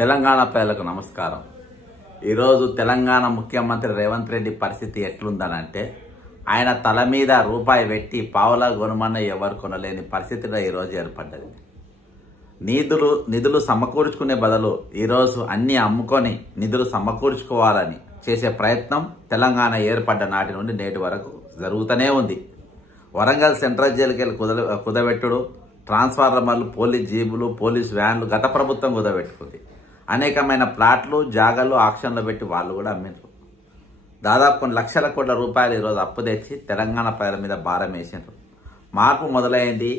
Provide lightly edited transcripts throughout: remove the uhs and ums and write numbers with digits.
తెలంగాణ ప్రజలకు నమస్కారం. ఈరోజు తెలంగాణ ముఖ్యమంత్రి రేవంత్ రెడ్డి పరిస్థితి ఎట్లుందనంటే, ఆయన తల మీద రూపాయి పెట్టి పావలా కొనమన్న ఎవరు కొనలేని పరిస్థితిలో ఈరోజు ఏర్పడ్డది. నిధులు సమకూర్చుకునే బదులు ఈరోజు అన్ని అమ్ముకొని నిధులు సమకూర్చుకోవాలని చేసే ప్రయత్నం తెలంగాణ ఏర్పడ్డ నాటి నుండి నేటి వరకు జరుగుతూనే ఉంది. వరంగల్ సెంట్రల్ జైలుకి వెళ్ళి కుదబెట్టుడు, ట్రాన్స్ఫార్మర్లు, పోలీస్ జీబులు, పోలీస్ వ్యాన్లు గత ప్రభుత్వం కుదబెట్టుకుంది. అనేకమైన ప్లాట్లు, జాగాలు ఆక్షన్లో పెట్టి వాళ్ళు కూడా అమ్మిండ్రు. దాదాపు కొన్ని లక్షల కోట్ల రూపాయలు ఈరోజు అప్పు తెచ్చి తెలంగాణ ప్రజల మీద భారం వేసిండ్రు. మార్పు మొదలైంది.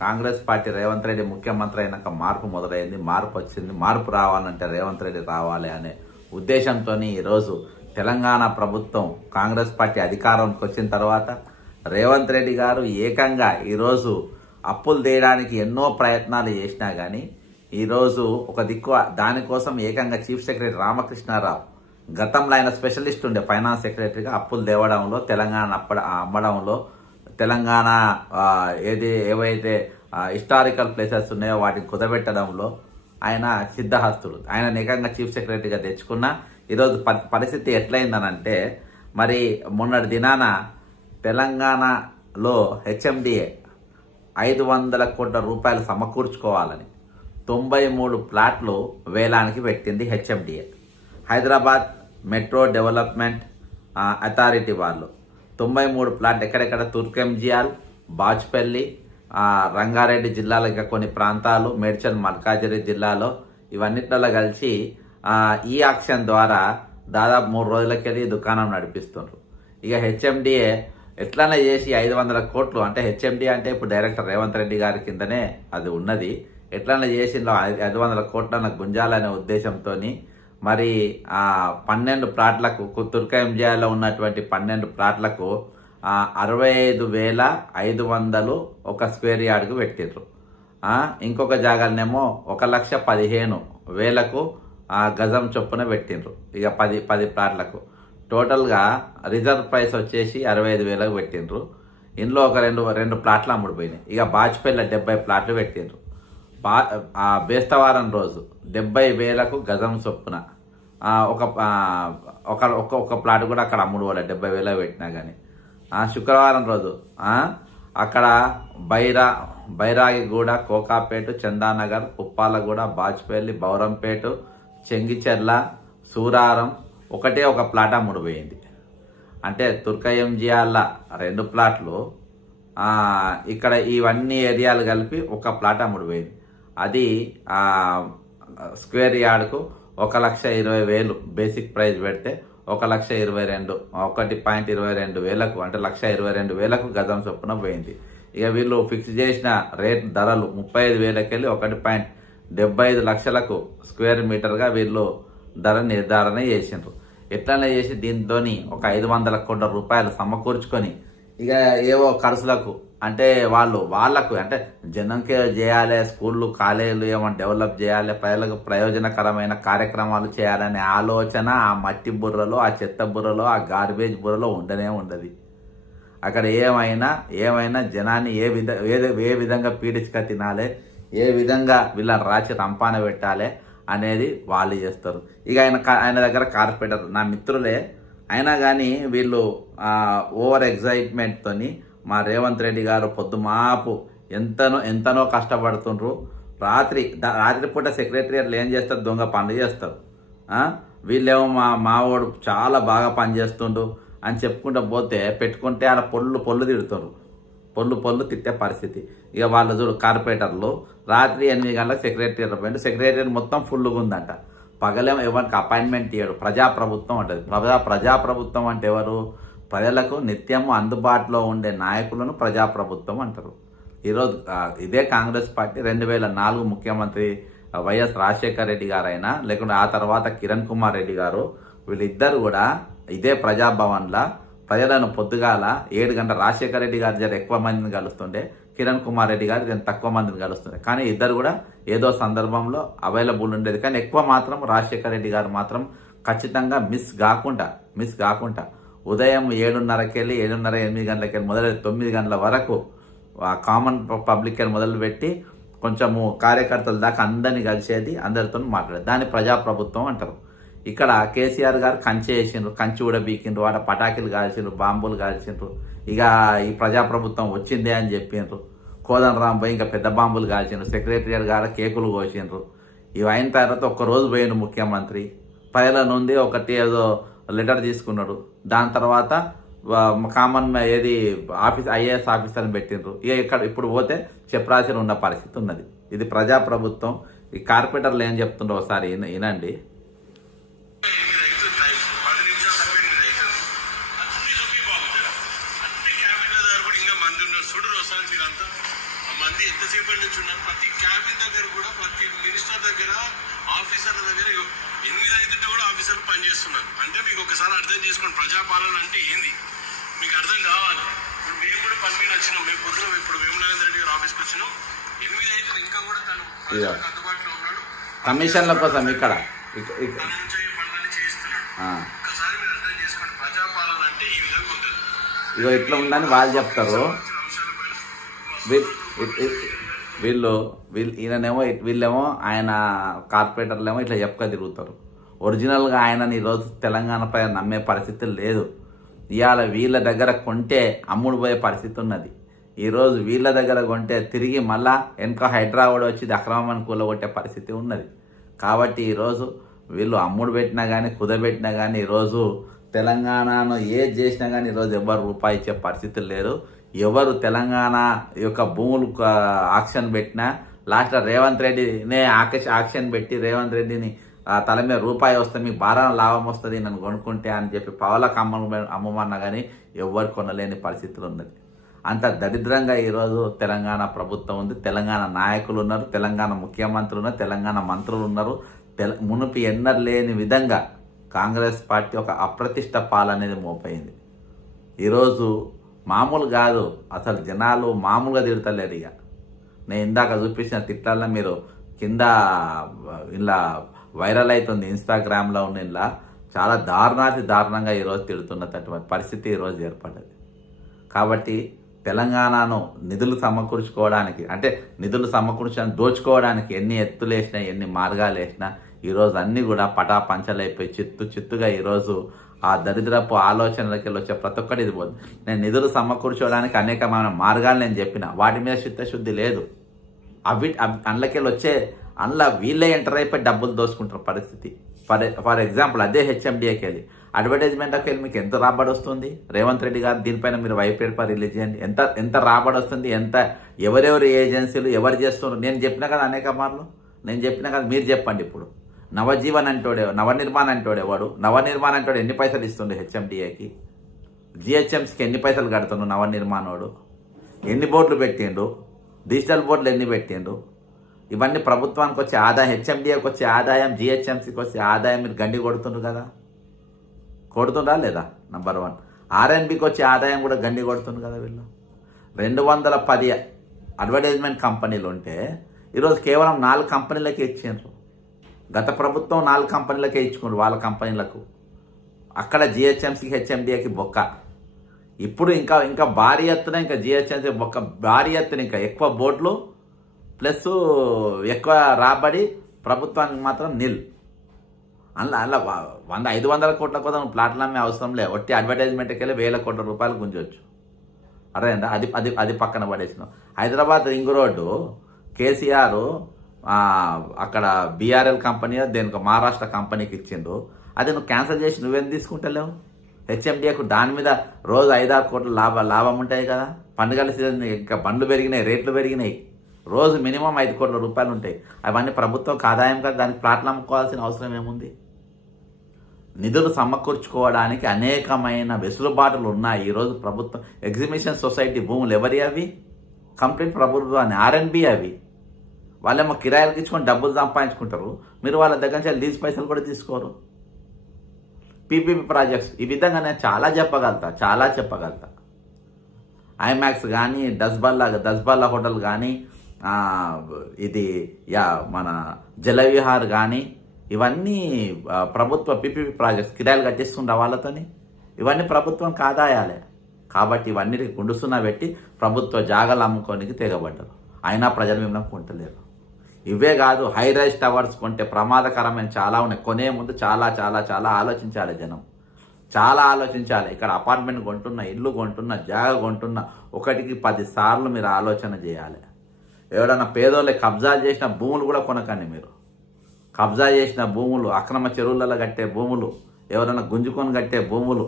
కాంగ్రెస్ పార్టీ రేవంత్ రెడ్డి ముఖ్యమంత్రి అయినాక మార్పు మొదలైంది. మార్పు వచ్చింది. మార్పు రావాలంటే రేవంత్ రెడ్డి రావాలి అనే ఉద్దేశంతో ఈరోజు తెలంగాణ ప్రభుత్వం కాంగ్రెస్ పార్టీ అధికారంకి వచ్చిన తర్వాత రేవంత్ రెడ్డి గారు ఏకంగా ఈరోజు అప్పులు తీయడానికి ఎన్నో ప్రయత్నాలు చేసినా కానీ ఈరోజు ఒక దిక్కు దానికోసం ఏకంగా చీఫ్ సెక్రటరీ రామకృష్ణారావు, గతంలో ఆయన స్పెషలిస్ట్ ఉండే ఫైనాన్స్ సెక్రటరీగా అప్పులు తేవడంలో, తెలంగాణ అమ్మడంలో, తెలంగాణ ఏవైతే హిస్టారికల్ ప్లేసెస్ ఉన్నాయో వాటిని కుదబెట్టడంలో ఆయన సిద్ధహస్తుడు. ఆయన ఏకంగా చీఫ్ సెక్రటరీగా తెచ్చుకున్న ఈరోజు పరిస్థితి ఎట్లయిందనంటే, మరి మొన్నటి దినాన తెలంగాణలో హెచ్ఎండిఏ 500 కోట్ల రూపాయలు సమకూర్చుకోవాలని 93 ప్లాట్లు వేలానికి పెట్టింది HMDA. Hyderabad metro development authority వాళ్ళు 93 ప్లాట్లు ఎక్కడెక్కడ తుర్కెంజియాల్, బాచ్పల్లి, రంగారెడ్డి జిల్లాలో ఇంకా కొన్ని ప్రాంతాలు, మేడ్చల్ మల్కాజిగిరి జిల్లాలో ఇవన్నిట్లలో కలిసి ఈ ఆక్షన్ ద్వారా దాదాపు 3 రోజులకెళ్ళి దుకాణం నడిపిస్తున్నారు. ఇక హెచ్ఎండిఏ ఎట్లనే చేసి 500 కోట్లు, అంటే హెచ్ఎండి అంటే ఇప్పుడు డైరెక్టర్ రేవంత్ రెడ్డి గారి కిందనే అది ఉన్నది, ఎట్లనే చేసి 500 కోట్ల గుంజాలనే ఉద్దేశంతో మరి 12 ప్లాట్లకు తుర్కెంజియాలో ఉన్నటువంటి 12 ప్లాట్లకు 65,500 ఒక స్క్వేర్ యార్డ్కు పెట్టిండ్రు. ఇంకొక జాగాలనేమో 1,15,000 గజం చొప్పున పెట్టిండ్రు. ఇక 10 ప్లాట్లకు టోటల్గా రిజర్వ్ ప్రైస్ వచ్చేసి 65,000 పెట్టిండ్రు. ఇందులో ఒక రెండు ప్లాట్లు అమ్ముడిపోయినాయి. ఇక బాచ్పల్లి 70 ప్లాట్లు పెట్టిండ్రు. బేస్తవారం రోజు 70,000 గజం చొప్పున ఒక ప్లాట్ కూడా అక్కడ అమ్ముడు వాళ్ళ 70,000 పెట్టినా కానీ. శుక్రవారం రోజు అక్కడ బైరాగిగూడ, కోకాపేట, చందానగర్, ఉప్పాలగూడ, బాచ్పల్లి, బౌరంపేట, చెంగిచెర్ల, సూరారం ఒక ప్లాట్ అమ్ముడుపోయింది. అంటే తుర్కయంజియాల 2 ప్లాట్లు, ఇక్కడ ఇవన్నీ ఏరియాలు కలిపి ఒక ప్లాట్ అమ్ముడుపోయింది. అది స్క్వేర్ యార్డ్కు 1,20,000 బేసిక్ ప్రైస్ పెడితే 1,22,000 1.22,000 అంటే 1,22,000 గజం చొప్పున పోయింది. ఇక వీళ్ళు ఫిక్స్ చేసిన రేట్ ధరలు 35,000 వెళ్ళి 1.75 లక్షలకు స్క్వేర్ మీటర్గా వీళ్ళు ధర నిర్ధారణ చేసిండ్రు. ఎట్లనే చేసి దీంతో ఒక 500 కోట్ల రూపాయలు సమకూర్చుకొని ఇక ఏవో ఖర్చులకు, అంటే వాళ్ళకు అంటే జనంకే చేయాలి, స్కూళ్ళు, కాలేజీలు ఏమైనా డెవలప్ చేయాలి, ప్రజలకు ప్రయోజనకరమైన కార్యక్రమాలు చేయాలనే ఆలోచన ఆ మట్టి బుర్రలో, ఆ చెత్త బుర్రలో, ఆ గార్బేజ్ బుర్రలో ఉండదు. అక్కడ ఏమైనా జనాన్ని ఏ విధంగా పీడించుక తినాలి, ఏ విధంగా వీళ్ళని రాచి రంపాన పెట్టాలి అనేది వాళ్ళు చేస్తారు. ఇక ఆయన దగ్గర కార్పొరేటర్ నా మిత్రులే అయినా కానీ వీళ్ళు ఓవర్ ఎగ్జైట్మెంట్తోని మా రేవంత్ రెడ్డి గారు పొద్దుమాపు ఎంతనో కష్టపడుతుండ్రు. రాత్రిపూట సెక్రటరియట్లు ఏం చేస్తారు, దొంగ పనులు చేస్తారు. వీళ్ళేమో మావాడు చాలా బాగా పనిచేస్తుండు అని చెప్పుకుంటూ పోతే పెట్టుకుంటే అలా పొల్లు తిడుతున్నారు. పొల్లు తిట్టే పరిస్థితి. ఇక వాళ్ళు చూడు, కార్పొరేటర్లు రాత్రి 8 గంటలకు సెక్రటరియట్ పోయింది. సెక్రటరియట్ మొత్తం ఫుల్గా ఉందంట. పగలేమో ఎవరికి అపాయింట్మెంట్ ఇవ్వడు. ప్రజాప్రభుత్వం అంటది. ప్రజాప్రభుత్వం అంటే ఎవరు? ప్రజలకు నిత్యము అందుబాటులో ఉండే నాయకులను ప్రజాప్రభుత్వం అంటారు. ఈరోజు ఇదే కాంగ్రెస్ పార్టీ 2004 ముఖ్యమంత్రి వైఎస్ రాజశేఖర్ రెడ్డి గారైనా, లేకుంటే ఆ తర్వాత కిరణ్ కుమార్ రెడ్డి గారు, వీళ్ళిద్దరు కూడా ఇదే ప్రజాభవన్లో ప్రజలను పొద్దుగాల 7 గంటల రాజశేఖర రెడ్డి గారు జర ఎక్కువ మందిని కలుస్తుండే, కిరణ్ కుమార్ రెడ్డి గారు నేను తక్కువ మందిని కలుస్తుండే. కానీ ఇద్దరు కూడా ఏదో సందర్భంలో అవైలబుల్ ఉండేది. కానీ ఎక్కువ మాత్రం రాజశేఖర రెడ్డి గారు మాత్రం ఖచ్చితంగా మిస్ కాకుండా ఉదయం 7:30కి వెళ్ళి 7:30, 8 గంటలకి వెళ్ళి మొదలై 9 గంటల వరకు కామన్ పబ్లిక్ మొదలుపెట్టి కొంచెము కార్యకర్తల దాకా అందరినీ కలిసేది, అందరితో మాట్లాడేది. దాన్ని ప్రజాప్రభుత్వం అంటారు. ఇక్కడ కేసీఆర్ గారు కంచె వేసిండ్రు, కంచి కూడా బీకిండ్రు, వాడ పటాకులు కాల్చిండ్రు, బాంబులు కాల్చిండ్రు. ఇక ఈ ప్రజాప్రభుత్వం వచ్చిందే అని చెప్పిండ్రు. కోదండరాం పోయి ఇంకా పెద్ద బాంబులు కాల్చిండ్రు, సెక్రటరియట్ గారు కేకులు కోసిండ్రు. ఇవి అయిన తర్వాత ఒక్కరోజు పోయిండు ముఖ్యమంత్రి, ప్రజల నుండి ఒకటి ఏదో లెటర్ తీసుకున్నాడు. దాని తర్వాత కామన్ ఏది ఐఏఎస్ ఆఫీసర్ని పెట్టిండ్రు. ఇక ఇక్కడ ఇప్పుడు పోతే చెప్పరాసిన ఉన్న పరిస్థితి ఉన్నది. ఇది ప్రజాప్రభుత్వం. ఈ కార్పొరేటర్లు ఏం చెప్తుండో ఒకసారి వినండి. మంది ఎంతసేపటి నుంచి ఉన్నారు. ప్రతి క్యాబిన్ దగ్గర కూడా, ప్రతి మినిస్టర్ దగ్గర, ఆఫీసర్ల దగ్గర 8 అవుతుంటే కూడా ఆఫీసర్లు పనిచేస్తున్నారు. అంటే మీకు ఒకసారి అర్థం చేసుకోండి, ప్రజాపాలన అంటే ఏంది మీకు అర్థం కావాలి. ఇప్పుడు మేము కూడా పని మీద వచ్చినాం. మేము పొద్దున ఇప్పుడు వేములరేంద్ర రెడ్డి గారు ఆఫీస్కి వచ్చినాం. 8 అయితే ఇంకా కూడా తను అందుబాటులో ఉన్నాడు. కమిషన్ల కోసం ఇక్కడ తన నుంచి పనులన్నీ చేస్తున్నాడు. ఒకసారి మీరు అర్థం చేసుకోండి, ప్రజాపాలన అంటే ఈ విధంగా ఉంటుంది. ఇగో ఇట్లా ఉందని వాళ్ళు చెప్తారు. వీళ్ళేమో ఆయన కార్పొరేటర్లేమో ఇట్లా చెప్పుక తిరుగుతారు. ఒరిజినల్గా ఆయనని ఈరోజు తెలంగాణ పై నమ్మే పరిస్థితి లేదు. ఇవాళ వీళ్ళ దగ్గర కొంటే అమ్ముడు పోయే పరిస్థితి ఉన్నది. ఈరోజు వీళ్ళ దగ్గర కొంటే తిరిగి మళ్ళా వెనక హైదరాబాద్ వచ్చి అక్రమాన్ని కూలగొట్టే పరిస్థితి ఉన్నది. కాబట్టి ఈరోజు వీళ్ళు అమ్ముడు పెట్టినా కానీ కుదబెట్టినా కానీ ఈరోజు తెలంగాణను ఏది చేసినా కానీ ఈరోజు ఎవరు రూపాయి ఇచ్చే పరిస్థితి లేరు. ఎవరు తెలంగాణ యొక్క భూములు ఆక్షన్ పెట్టినా లాస్ట్ రేవంత్ రెడ్డినే ఆక్షన్ పెట్టి రేవంత్ రెడ్డిని తల మీద రూపాయి వస్తే మీకు భారాన లాభం వస్తుంది నన్ను కొనుక్కుంటే అని చెప్పి పావులకు అమ్మమన్నా కానీ ఎవరు కొనలేని పరిస్థితులు ఉన్నది. అంత దరిద్రంగా ఈరోజు తెలంగాణ ప్రభుత్వం ఉంది. తెలంగాణ నాయకులు ఉన్నారు, తెలంగాణ ముఖ్యమంత్రులు ఉన్నారు, తెలంగాణ మంత్రులు ఉన్నారు. మునుపు ఎన్నర్ లేని విధంగా కాంగ్రెస్ పార్టీ ఒక అప్రతిష్ట పాలనేది మోపైంది. ఈరోజు మామూలు కాదు, అసలు జనాలు మామూలుగా తిడతలేరు. ఇక నేను ఇందాక చూపించిన తిట్టాల మీరు కింద ఇలా వైరల్ అవుతుంది, ఇన్స్టాగ్రామ్లో ఉన్న ఇలా చాలా దారుణంగా ఈరోజు తిడుతున్నటువంటి పరిస్థితి ఈరోజు ఏర్పడ్డది. కాబట్టి తెలంగాణను నిధులు సమకూర్చుకోవడానికి, అంటే నిధులు సమకూర్చడానికి దోచుకోవడానికి ఎన్ని ఎత్తులు వేసినా, ఎన్ని మార్గాలు వేసినా ఈరోజు అన్నీ కూడా పటాపంచలైపోయి చిత్తుగా ఈరోజు ఆ దరిద్రపు ఆలోచనలకి వచ్చే ప్రతి ఒక్కటి ఇది పోదు. నేను నిధులు సమకూర్చోవడానికి అనేకమైన మార్గాలు నేను చెప్పిన, వాటి మీద చిత్తశుద్ధి లేదు. అందులోకి వచ్చే అందులో వీళ్ళే ఎంటర్ అయిపోయి డబ్బులు దోసుకుంటారు పరిస్థితి. ఫర్ ఎగ్జాంపుల్ అదే హెచ్ఎండిఏకి వెళ్ళి అడ్వర్టైజ్మెంట్కి వెళ్ళి మీకు ఎంత రాబడి వస్తుంది? రేవంత్ రెడ్డి గారు దీనిపైన మీరు వైట్ పేపర్ రిలీజ్ చేయండి. ఎంత రాబడి వస్తుంది, ఎంత ఎవరెవరు ఏజెన్సీలు ఎవరు చేస్తున్నారు? నేను చెప్పినా కదా అనేక మార్లు, నేను చెప్పినా కదా, మీరు చెప్పండి. ఇప్పుడు నవజీవన్ అంటోడే, నవనిర్మాణ్ అంటోడే, వాడు నవనిర్మాణ్ అంటోడు ఎన్ని పైసలు ఇస్తుండే హెచ్ఎండిఏకి? జిహెచ్ఎంసీకి ఎన్ని పైసలు కడుతుండు నవనిర్మాణ్ వాడు? ఎన్ని బోర్డులు పెట్టిండు? డిజిటల్ బోర్డులు ఎన్ని పెట్టిండు? ఇవన్నీ ప్రభుత్వానికి వచ్చే ఆదాయం, హెచ్ఎండిఏకి వచ్చే ఆదాయం, జిహెచ్ఎంసీకి వచ్చే ఆదాయం మీరు గండి కొడుతుండ్రు కదా, కొడుతుండ్రా లేదా? నంబర్ 1. ఆర్ఎన్బికి వచ్చే ఆదాయం కూడా గండి కొడుతుండ్రు కదా వీళ్ళు. 210 అడ్వర్టైజ్మెంట్ కంపెనీలు ఉంటే ఈరోజు కేవలం 4 కంపెనీలకే ఇచ్చిండ్రు. గత ప్రభుత్వం 4 కంపెనీలకే ఇచ్చుకుండ్రు వాళ్ళ కంపెనీలకు. అక్కడ జిహెచ్ఎంసీకి హెచ్ఎండిఏకి బొక్క. ఇప్పుడు ఇంకా భారీ ఎత్తున ఇంకా జిహెచ్ఎంసీ బొక్క, భారీ ఎత్తున ఇంకా ఎక్కువ బోర్డులు ప్లస్ ఎక్కువ రాబడి ప్రభుత్వానికి మాత్రం నిల్. అందులో 100-500 కోట్ల కోసం ప్లాట్లు అమ్మే అవసరం లేదు. ఒట్టి అడ్వర్టైజ్మెంట్కి వెళ్ళి 1000 కోట్ల రూపాయలు గుంజవచ్చు. అర్థమైందా? అది పక్కన పడేసినాం. హైదరాబాద్ రింగ్ రోడ్డు కేసీఆర్ అక్కడ బీఆర్ఎల్ కంపెనీ దేనికి మహారాష్ట్ర కంపెనీకి ఇచ్చిండు. అది నువ్వు క్యాన్సిల్ చేసి నువ్వేం తీసుకుంటలేవు? హెచ్ఎండిఏకు దాని మీద రోజు 5-6 కోట్ల లాభం ఉంటాయి కదా. పండుగల సీజన్ ఇంకా బండ్లు పెరిగినాయి, రేట్లు పెరిగినాయి. రోజు మినిమం 5 కోట్ల రూపాయలు ఉంటాయి. అవన్నీ ప్రభుత్వంకి ఆదాయం కదా, దానికి ప్లాట్లు అమ్ముకోవాల్సిన అవసరం ఏముంది? నిధులు సమకూర్చుకోవడానికి అనేకమైన వెసులుబాటులు ఉన్నాయి. ఈరోజు ప్రభుత్వం ఎగ్జిబిషన్ సొసైటీ భూములు ఎవరి అవి? కంప్లీట్ ప్రభుత్వాన్ని, ఆర్ఎన్బి అవి. వాళ్ళేమో కిరాయిలకు ఇచ్చుకొని డబ్బులు సంపాదించుకుంటారు. మీరు వాళ్ళ దగ్గర నుంచి లీజ్ పైసలు కూడా తీసుకోరు. పీపీపీ ప్రాజెక్ట్స్ ఈ విధంగా నేను చాలా చెప్పగలుగుతా. ఐమాక్స్ కానీ, దస్బల్లా హోటల్ కానీ, ఇది మన జలవిహార్ కానీ, ఇవన్నీ ప్రభుత్వ పీపీపీ ప్రాజెక్ట్స్ కిరాయిలు కట్టిస్తుండ వాళ్ళతోని. ఇవన్నీ ప్రభుత్వానికి ఆదాయాలే. కాబట్టి ఇవన్నీ గుండుసున్నా పెట్టి ప్రభుత్వ జాగాలు అమ్ముకోనికి తెగబడ్డారు. అయినా ప్రజలు మిమ్మల్ని కొంటలేరు. ఇవే కాదు, హై రైజ్ టవర్స్ కొంటే ప్రమాదకరమైన చాలా ఉన్నాయి. కొనే ముందు చాలా చాలా చాలా ఆలోచించాలి జనం, చాలా ఆలోచించాలి. ఇక్కడ అపార్ట్మెంట్ కొంటున్నా, ఇల్లు కొంటున్నా, జాగా కొంటున్నా, 1కి 10 సార్లు మీరు ఆలోచన చేయాలి. ఎవడన్నా పేదోళ్ళకి కబ్జా చేసిన భూములు కూడా కొనకండి మీరు. కబ్జా చేసిన భూములు, అక్రమ చెరువులలో కట్టే భూములు, ఎవరైనా గుంజుకొని కట్టే భూములు,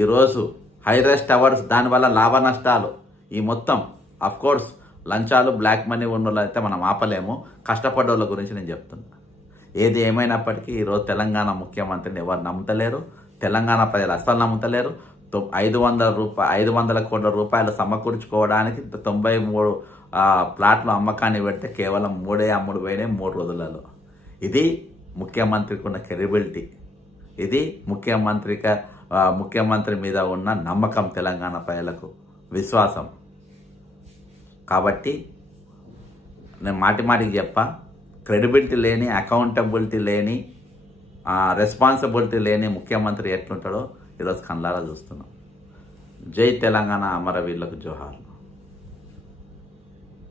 ఈరోజు హై రైజ్ టవర్స్, దానివల్ల లాభ నష్టాలు, ఈ మొత్తం కోర్స్ లంచాలు, బ్లాక్ మనీ ఉన్న అయితే మనం ఆపలేము. కష్టపడ్డోళ్ళ గురించి నేను చెప్తున్నా. ఏది ఏమైనప్పటికీ ఈరోజు తెలంగాణ ముఖ్యమంత్రిని ఎవరు నమ్ముతలేరు, తెలంగాణ ప్రజలు అస్సలు నమ్ముతలేరు. 500 కోట్ల రూపాయలు సమకూర్చుకోవడానికి 93 ప్లాట్లు అమ్మకాన్ని పెడితే కేవలం 3 అమ్ముడు పోయినాయి 3 రోజులలో. ఇది ముఖ్యమంత్రికి ఉన్న క్రెడిబిలిటీ, ఇది ముఖ్యమంత్రి మీద ఉన్న నమ్మకం, తెలంగాణ ప్రజలకు విశ్వాసం. కాబట్టి నేను మాటికి చెప్పా, క్రెడిబిలిటీ లేని, అకౌంటబిలిటీ లేని, రెస్పాన్సిబిలిటీ లేని ముఖ్యమంత్రి ఎట్లుంటాడో ఈరోజు కళ్ళారా చూస్తున్నాం. జై తెలంగాణ, అమరవీరులకు జోహార్.